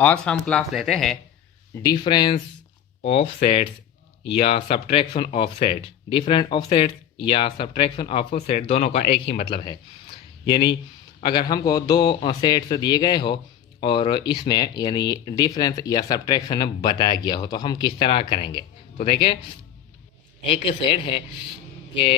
आज हम क्लास लेते हैं डिफरेंस ऑफ सेट्स या subtraction of set. Difference of sets या सब्ट्रैक्शन ऑफ सेट दोनों का एक ही मतलब है। यानी अगर हमको दो सेट्स दिए गए हो और इसमें यानी डिफरेंस या सब्ट्रैक्शन बताया गया हो तो हम किस तरह करेंगे। तो देखिए, एक सेट है कि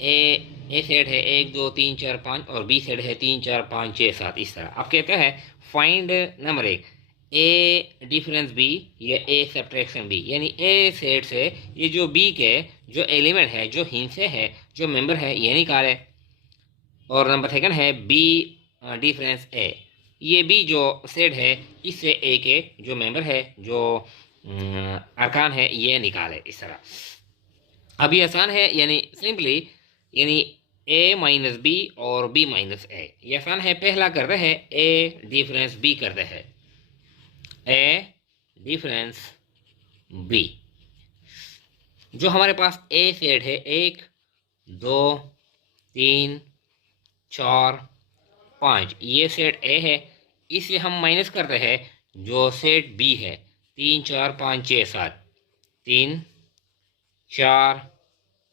ए सेट है 1 2 3 4 5 और बी सेट है 3 4 5 6 7। इस तरह आप कहते हैं फाइंड नंबर 1 ए डिफरेंस बी या ए सब्ट्रैक्शन बी। यानी ए सेट से ये जो बी के जो एलिमेंट है, जो हिस्से है, जो मेंबर है, ये निकाले। और नंबर सेकंड है बी डिफरेंस ए। ये बी जो सेट है इससे ए के जो मेंबर है, जो अरकान है, ये निकाले। इस तरह अब ये आसान है, यानी सिंपली यानी ए माइनस बी और बी माइनस ए, ये आसान है। पहला करते हैं ए डिफरेंस बी करते हैं। ए डिफरेंस बी, जो हमारे पास ए सेट है 1 2 3 4 5, ये सेट ए है। इसे हम माइनस करते हैं जो सेट बी है 3 4 5 6 7। 3 4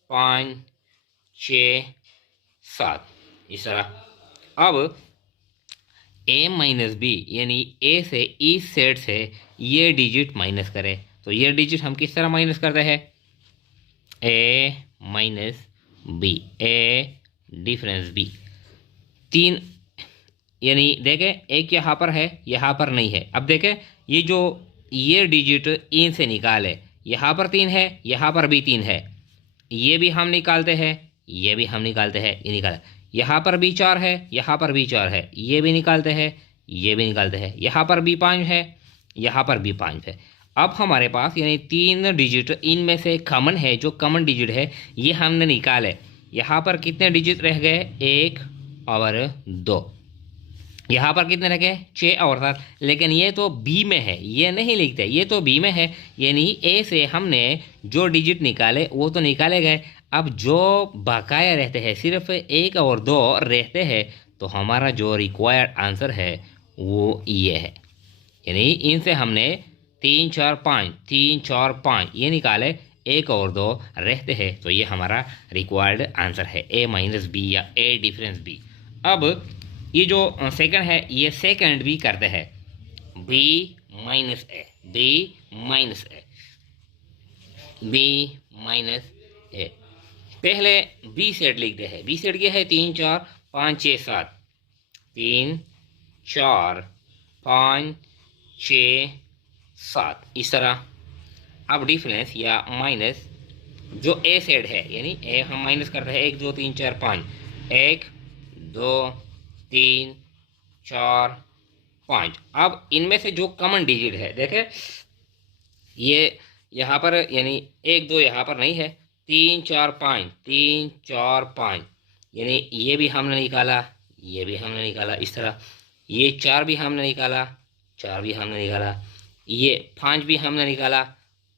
5 6 7 इस तरह। अब ए माइनस बी यानी ए से इस सेट से ये डिजिट माइनस करें। तो ये डिजिट हम किस तरह माइनस करते हैं? ए माइनस बी, ए डिफरेंस बी। 3 यानी देखें एक यहाँ पर है, यहाँ पर नहीं है। अब देखें ये जो ये डिजिट इन से निकाले, यहाँ पर 3 है, यहाँ पर भी 3 है, ये भी हम निकालते हैं, ये भी हम निकालते हैं, ये निकाल। यहाँ पर भी 4 है, यहाँ पर भी 4 है, ये भी निकालते हैं, ये भी निकालते हैं। यहाँ पर भी 5 है, यहाँ पर भी 5 है। अब हमारे पास यानी 3 डिजिट इनमें से कॉमन है, जो कॉमन डिजिट है ये हमने निकाले। यहाँ पर कितने डिजिट रह गए? 1 और 2। यहाँ पर कितने रह गए? 6 और 7। लेकिन ये तो बी में है, ये नहीं लिखते, ये तो बी में है। यानी ए से हमने जो डिजिट निकाले वो तो निकाले गए। अब जो बकाया रहते हैं, सिर्फ 1 और 2 रहते हैं, तो हमारा जो रिक्वायर्ड आंसर है वो ये है। यानी इनसे हमने 3 4 5 ये निकाले, 1 और 2 रहते हैं, तो ये हमारा रिक्वायर्ड आंसर है, ए माइनस बी या ए डिफरेंस बी। अब ये जो सेकंड है, ये सेकंड भी करते हैं, बी माइनस ए, बी माइनस ए, बी माइनस ए। पहले बी सेट लिखते हैं। बी सेट क्या है? 3 4 5 6 7। 3 4 5 6 7 इस तरह। अब डिफरेंस या माइनस जो ए सेट है, यानी ए हम माइनस करते हैं 1 2 3 4 5। 1 2 3 4 5। अब इनमें से जो कॉमन डिजिट है, देखें ये यहाँ पर यानी 1 2 यहाँ पर नहीं है, 3 4 5, 3 4 5, यानी ये भी हमने निकाला, ये भी हमने निकाला। इस तरह ये 4 भी हमने निकाला, 4 भी हमने निकाला, ये 5 भी हमने निकाला,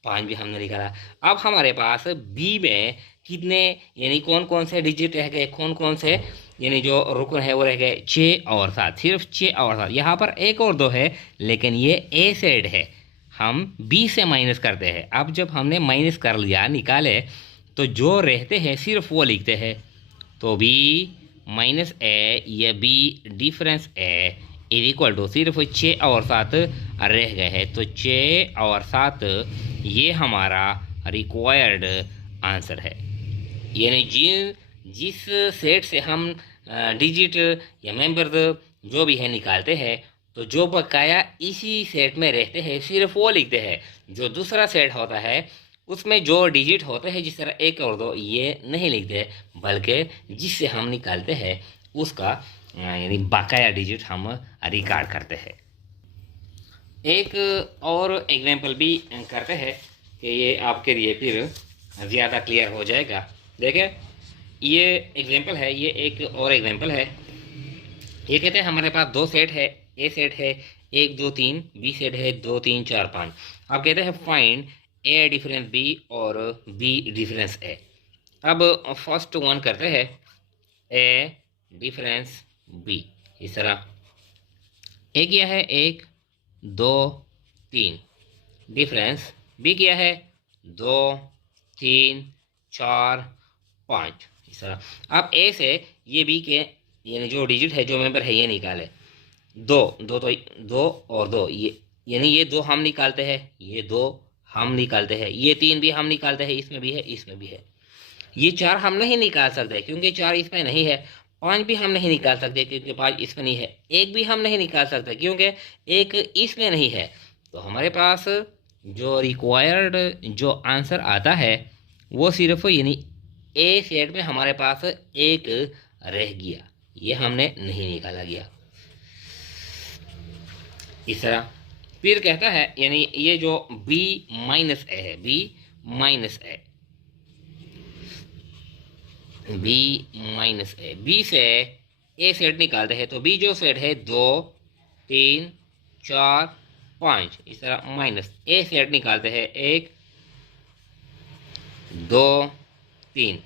5 भी हमने निकाला। अब हमारे पास बी में कितने यानी कौन कौन से डिजिट रह गए, कौन कौन से यानी जो रुकन है वो रह गए? 6 और 7, सिर्फ 6 और 7। यहाँ पर 1 और 2 है, लेकिन ये ए सेट है, हम बी से माइनस करते हैं। अब जब हमने माइनस कर लिया, निकाले, तो जो रहते हैं सिर्फ वो लिखते हैं। तो बी माइनस ए या B difference A is equal to सिर्फ 6 और 7 रह गए हैं। तो 6 और 7 ये हमारा रिक्वायर्ड आंसर है। यानी जिस सेट से हम डिजिट या मेंबर जो भी है निकालते हैं, तो जो बकाया इसी सेट में रहते हैं सिर्फ वो लिखते हैं। जो दूसरा सेट होता है उसमें जो डिजिट होते हैं, जिस तरह 1 और 2, ये नहीं लिखते, बल्कि जिससे हम निकालते हैं उसका यानी बकाया डिजिट हम रिकॉर्ड करते हैं। एक और एग्जांपल भी करते हैं कि ये आपके लिए फिर ज़्यादा क्लियर हो जाएगा। देखें ये एग्जांपल है, ये एक और एग्जांपल है। ये कहते हैं हमारे पास 2 सेट है, ए सेट है 1 2 3, बी सेट है 2 3 4 5। अब कहते हैं फाइंड ए डिफरेंस बी और बी डिफरेंस ए। अब फर्स्ट वन करते हैं ए डिफरेंस बी। इस तरह ए क्या है? 1 2 3, डिफरेंस बी क्या है 2 3 4 5। इस तरह अब ए से ये बी के यानी जो डिजिट है जो मेंबर है ये निकाले। दो दो तो दो और दो, ये यानी ये दो हम निकालते हैं, ये दो हम निकालते हैं, ये तीन भी हम निकालते हैं, इसमें भी है इसमें भी है। ये चार हम नहीं निकाल सकते क्योंकि चार इसमें नहीं है। पाँच भी हम नहीं निकाल सकते क्योंकि पाँच इसमें नहीं है। एक भी हम नहीं निकाल सकते क्योंकि एक इसमें नहीं है। तो हमारे पास जो रिक्वायर्ड जो आंसर आता है वो सिर्फ यानी ए सेट में हमारे पास एक रह गया, ये हमने नहीं निकाला गया। इस तरह फिर कहता है यानी ये जो b माइनस ए है, b माइनस ए, b माइनस ए, b से ए सेट निकालते हैं तो b जो सेट है 2 3 4 5, इस तरह माइनस ए सेट निकालते हैं 1 2 3,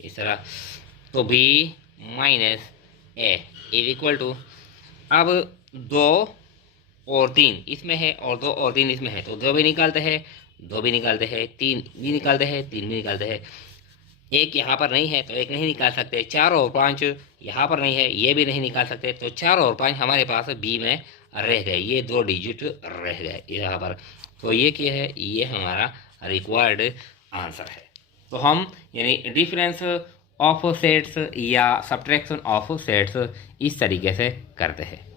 इस तरह। तो b minus A is equal to, अब 2 और 3 इसमें है और 2 और 3 इसमें है तो 2 भी निकालते हैं, 2 भी निकालते हैं, 3 भी निकालते हैं, 3 भी निकालते हैं। एक यहाँ पर नहीं है तो एक नहीं निकाल सकते। 4 और 5 यहाँ पर नहीं है, ये भी नहीं निकाल सकते। तो 4 और 5 हमारे पास बी में रह गए, ये दो डिजिट रह गए यहाँ पर। तो ये क्या है, ये हमारा रिक्वायर्ड आंसर है। तो हम यानी डिफरेंस ऑफ सेट्स या सब्ट्रैक्शन ऑफ सेट्स इस तरीके से करते हैं।